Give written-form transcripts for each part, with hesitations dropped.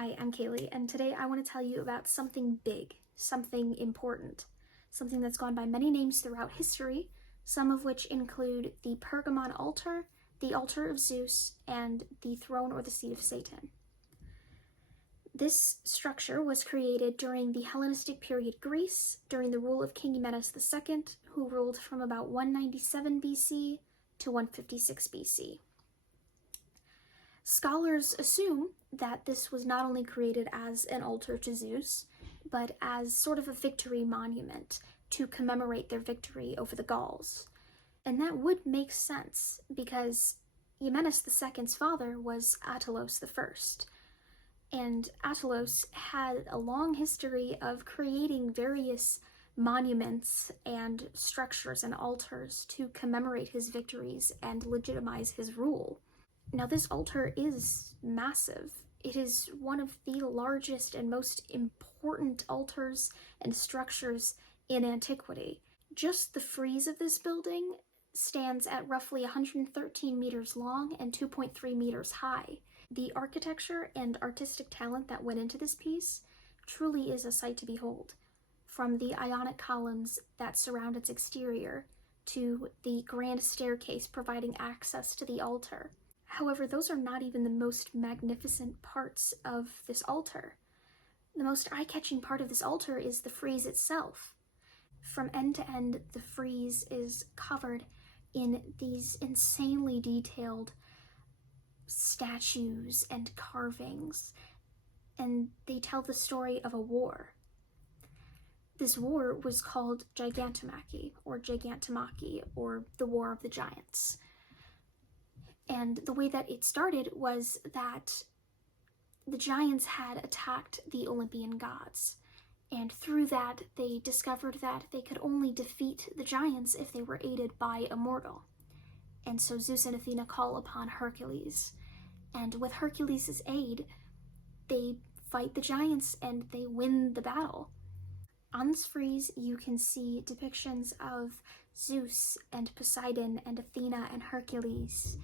Hi, I'm Kaylee, and today I want to tell you about something big, something important, something that's gone by many names throughout history, some of which include the Pergamon altar, the altar of Zeus, and the throne or the seat of Satan. This structure was created during the Hellenistic period Greece, during the rule of King Menes II, who ruled from about 197 BC to 156 BC. Scholars assume that this was not only created as an altar to Zeus, but as sort of a victory monument to commemorate their victory over the Gauls. And that would make sense, because Menes II's father was Attilos I, and Attilos had a long history of creating various monuments and structures and altars to commemorate his victories and legitimize his rule. Now, this altar is massive. It is one of the largest and most important altars and structures in antiquity. Just the frieze of this building stands at roughly 113 meters long and 2.3 meters high. The architecture and artistic talent that went into this piece truly is a sight to behold, from the Ionic columns that surround its exterior to the grand staircase providing access to the altar. However, those are not even the most magnificent parts of this altar. The most eye-catching part of this altar is the frieze itself. From end to end, the frieze is covered in these insanely detailed statues and carvings, and they tell the story of a war. This war was called Gigantomachy, or the War of the Giants. And the way that it started was that the giants had attacked the Olympian gods. And through that, they discovered that they could only defeat the giants if they were aided by a mortal. And so Zeus and Athena call upon Hercules. And with Hercules' aid, they fight the giants and they win the battle. On this frieze, you can see depictions of Zeus and Poseidon and Athena and Hercules,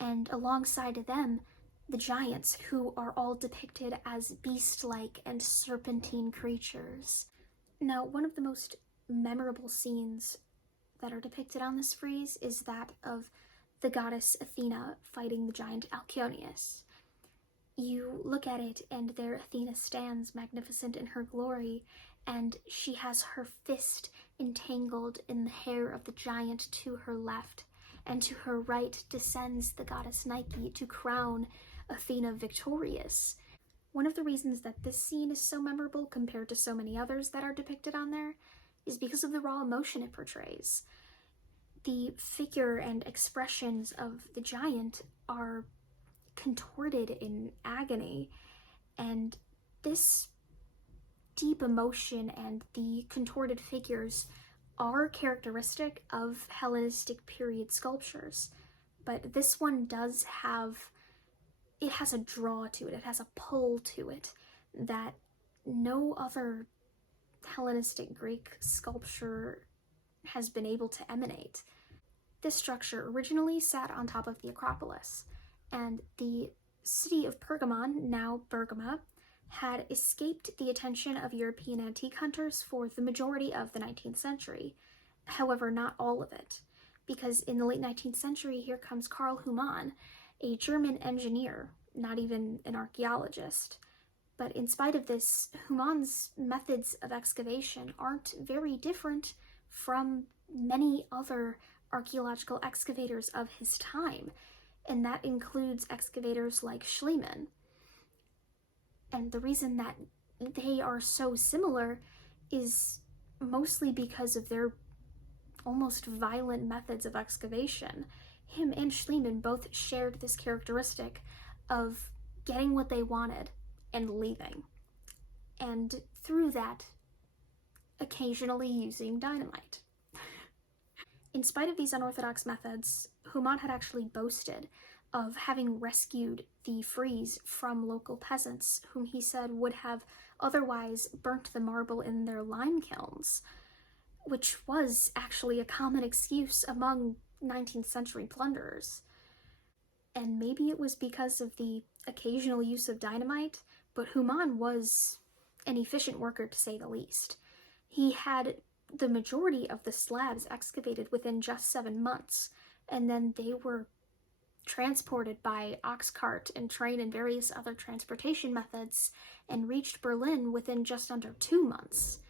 and alongside them, the giants, who are all depicted as beast-like and serpentine creatures. Now, one of the most memorable scenes that are depicted on this frieze is that of the goddess Athena fighting the giant Alcyoneus. You look at it, and there Athena stands magnificent in her glory, and she has her fist entangled in the hair of the giant to her left, and to her right descends the goddess Nike to crown Athena victorious. One of the reasons that this scene is so memorable compared to so many others that are depicted on there is because of the raw emotion it portrays. The figure and expressions of the giant are contorted in agony, and this deep emotion and the contorted figures are characteristic of Hellenistic period sculptures, but this one has a draw to it, it has a pull to it that no other Hellenistic Greek sculpture has been able to emanate. This structure originally sat on top of the Acropolis, and the city of Pergamon, now Bergama, had escaped the attention of European antique hunters for the majority of the 19th century. However, not all of it, because in the late 19th century, here comes Karl Humann, a German engineer, not even an archaeologist. But in spite of this, Humann's methods of excavation aren't very different from many other archaeological excavators of his time, and that includes excavators like Schliemann. And the reason that they are so similar is mostly because of their almost violent methods of excavation. Him and Schliemann both shared this characteristic of getting what they wanted and leaving. And through that, occasionally using dynamite. In spite of these unorthodox methods, Humann had actually boasted of having rescued the frieze from local peasants whom he said would have otherwise burnt the marble in their lime kilns, which was actually a common excuse among 19th century plunderers. And maybe it was because of the occasional use of dynamite But Human was an efficient worker, to say the least. He had the majority of the slabs excavated within just 7 months, and then they were transported by ox cart and train and various other transportation methods and reached Berlin within just under 2 months.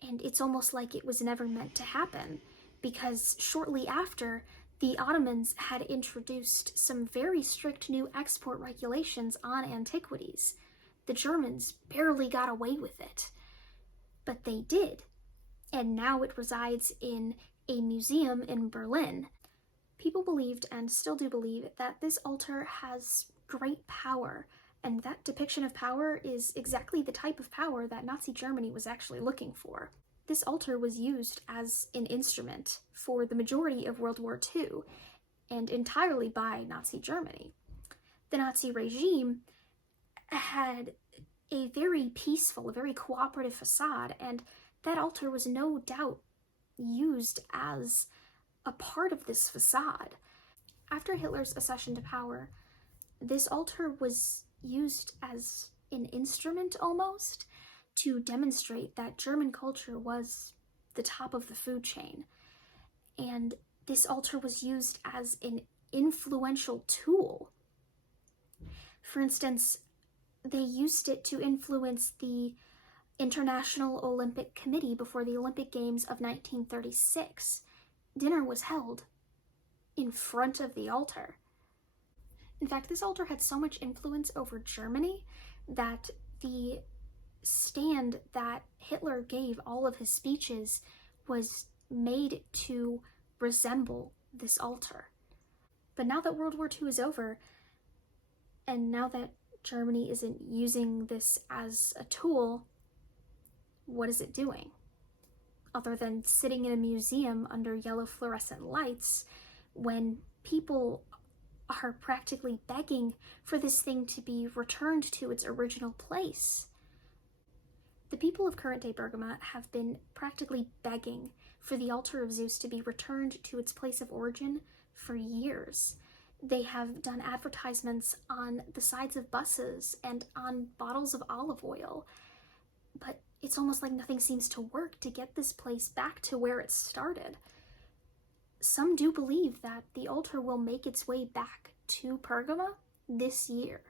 And it's almost like it was never meant to happen, because shortly after, the Ottomans had introduced some very strict new export regulations on antiquities. The Germans barely got away with it, but they did, and now it resides in a museum in Berlin. People believed, and still do believe, that this altar has great power, and that depiction of power is exactly the type of power that Nazi Germany was actually looking for. This altar was used as an instrument for the majority of World War II, and entirely by Nazi Germany. The Nazi regime had a very peaceful, a very cooperative facade, and that altar was no doubt used as a part of this facade. After Hitler's accession to power, this altar was used as an instrument almost to demonstrate that German culture was the top of the food chain. And this altar was used as an influential tool. For instance, they used it to influence the International Olympic Committee before the Olympic Games of 1936. Dinner was held in front of the altar. In fact, this altar had so much influence over Germany that the stand that Hitler gave all of his speeches was made to resemble this altar. But now that World War II is over, and now that Germany isn't using this as a tool, what is it doing? Other than sitting in a museum under yellow fluorescent lights when people are practically begging for this thing to be returned to its original place. The people of current-day Bergamo have been practically begging for the altar of Zeus to be returned to its place of origin for years. They have done advertisements on the sides of buses and on bottles of olive oil, but it's almost like nothing seems to work to get this place back to where it started. Some do believe that the altar will make its way back to Pergama this year.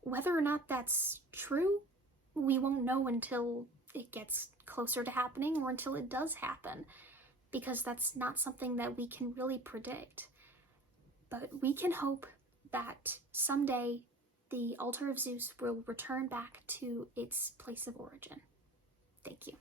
Whether or not that's true, we won't know until it gets closer to happening or until it does happen, because that's not something that we can really predict. But we can hope that someday the altar of Zeus will return back to its place of origin. Thank you.